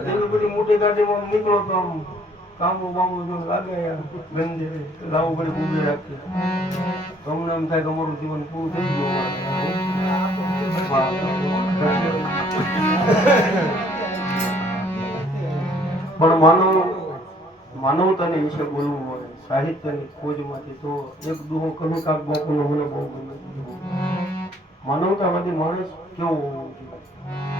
એવી બધી મોટી ગાડીમાં નીકળો તો આમ કામો બામો જો લાગે ગંદે લાવું પડી ઊભી રાખી. તમને એમ થાય તમારું જીવન પૂરું થઈ ગયું પણ માનવ, માનવતાની વિશે બોલવું હોય, સાહિત્યની ખોજમાંથી તો એક દુહો કહું કાક બાપુનો મને બહુ ગમે. માનવતાવાદી માણસ કેવો હોવો જોઈએ?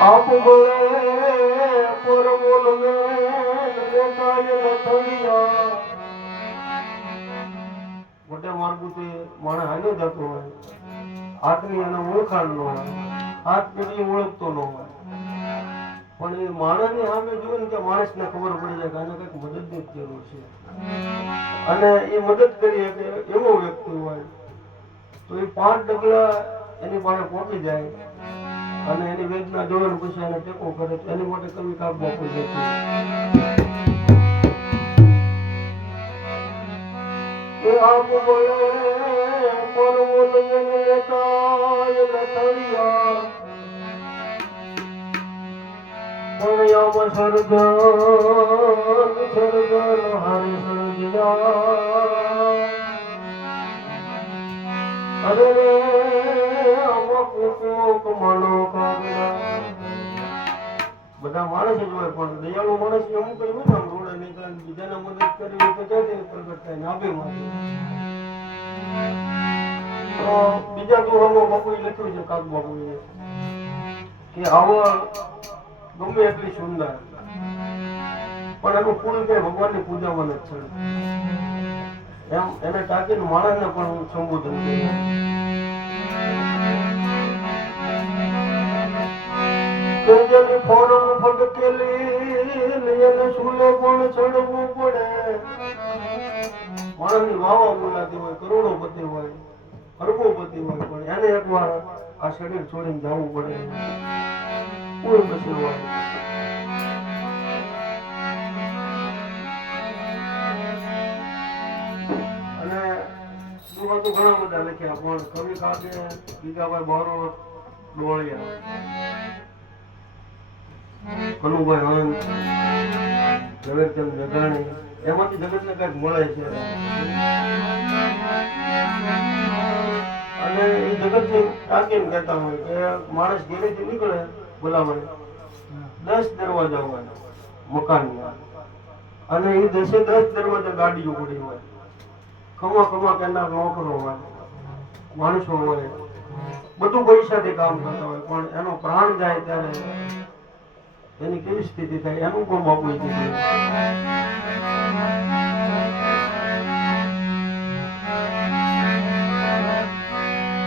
આપ ગયે પરમોલ પણ એ માણસની સામે જોયું કે માણસને ખબર પડી જાય કે આને કંઈક મદદની જરૂર છે. અને એ મદદ કરી શકે એવો વ્યક્તિ હોય. તો એ પાંચ ડગલા એની પાસે પહોંચી જાય. અને એની વેદના જોવે પછી એને ટેકો કરે તો એની માટે કવિ કાક બાપુ જતું કે આપ બોલે પરમોલ સર્જન હરિ સર્જિયા. અરે બધા માણસ જ હોય, પણ દયાળુ માણસ અમુક એવું હોય રોડે નહીં કારણ બીજાને મદદ કરવી તો ક્યાંથી પ્રગટ થાય નાભે માટે બીજા દોહામાં બાપુએ લખ્યું છે, કાક બાપુએ, કે આવા ગમે એટલી સુંદર. પણ એનું ફૂલ કે ભગવાનની પૂજામાં જ છે. એમ, એને ટાંકીને માણસને પણ હું સંબોધન કર્યું. પણ પડે. માણસની વાવા બોલાતી હોય કરોડોપતિ હોય અરબોપતિ હોય, પણ એને એકવાર આ શરીર છોડીને જવું પડે. કોઈ પછી હોય ઘણા બધા લખ્યા, પણ કવિ કાકે ગીગાભાઈ બારો ડોળિયા, કનુભાઈ ઝવેરચંદ મેઘાણી, એમાંથી જગતને કંઈક મળે છે. અને એ જગતને કેમ કહેતા હોય? કે માણસ ઘેરેથી નીકળે ભલામણ. દસ દરવાજા હોય મકાનના. અને એ દસે દસ દરવાજા ગાડીઓ પડી હોય. ખમા ખમા કેના નોકરો હોય, માણસો હોય. બધું પૈસાથી કામ કરતા હોય, પણ એનો પ્રાણ જાય ત્યારે એની કેવી સ્થિતિ થાય? એનું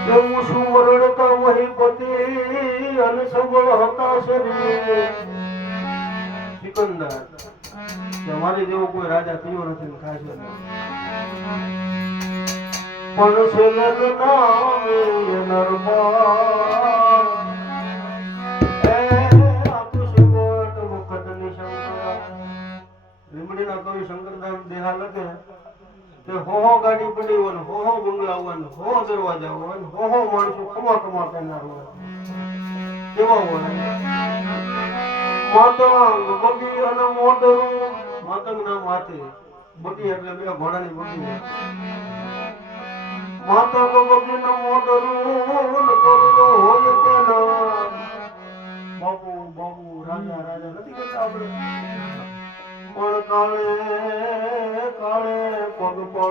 કેવું શું વરડતા મહીપતિ અને સબળ હતા શરીર. સિકંદર, કે મારી જેવો કોઈ રાજા થયો નથી થશે પણ નામે નરમાર હોય ને હો હો બંગલા હોય ને હો હો, દરવાજા હોય ને હો હો, માણસો કમા કમા કરનાર હોય. કેવા હોય? માતંગ બગી અને મોટરું માતંગ નામ હાથે. બગી એટલે બે ઘોડાની બગી માતંગ બગી ને મોટરું ને હોય.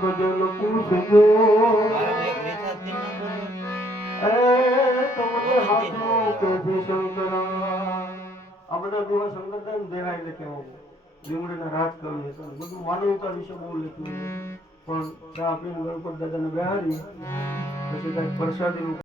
જન પૂછજો. તમને હાથું કે છે શંકરા આ બધા દેહાય એટલે કેવું લીમડીના રાજકવિ હતા બધું માનવતા વિશે બહુ લખ્યું પણ ચા પીને ગણપત દાદાને બેહારી પછી કાંઈક પ્રસાદીનું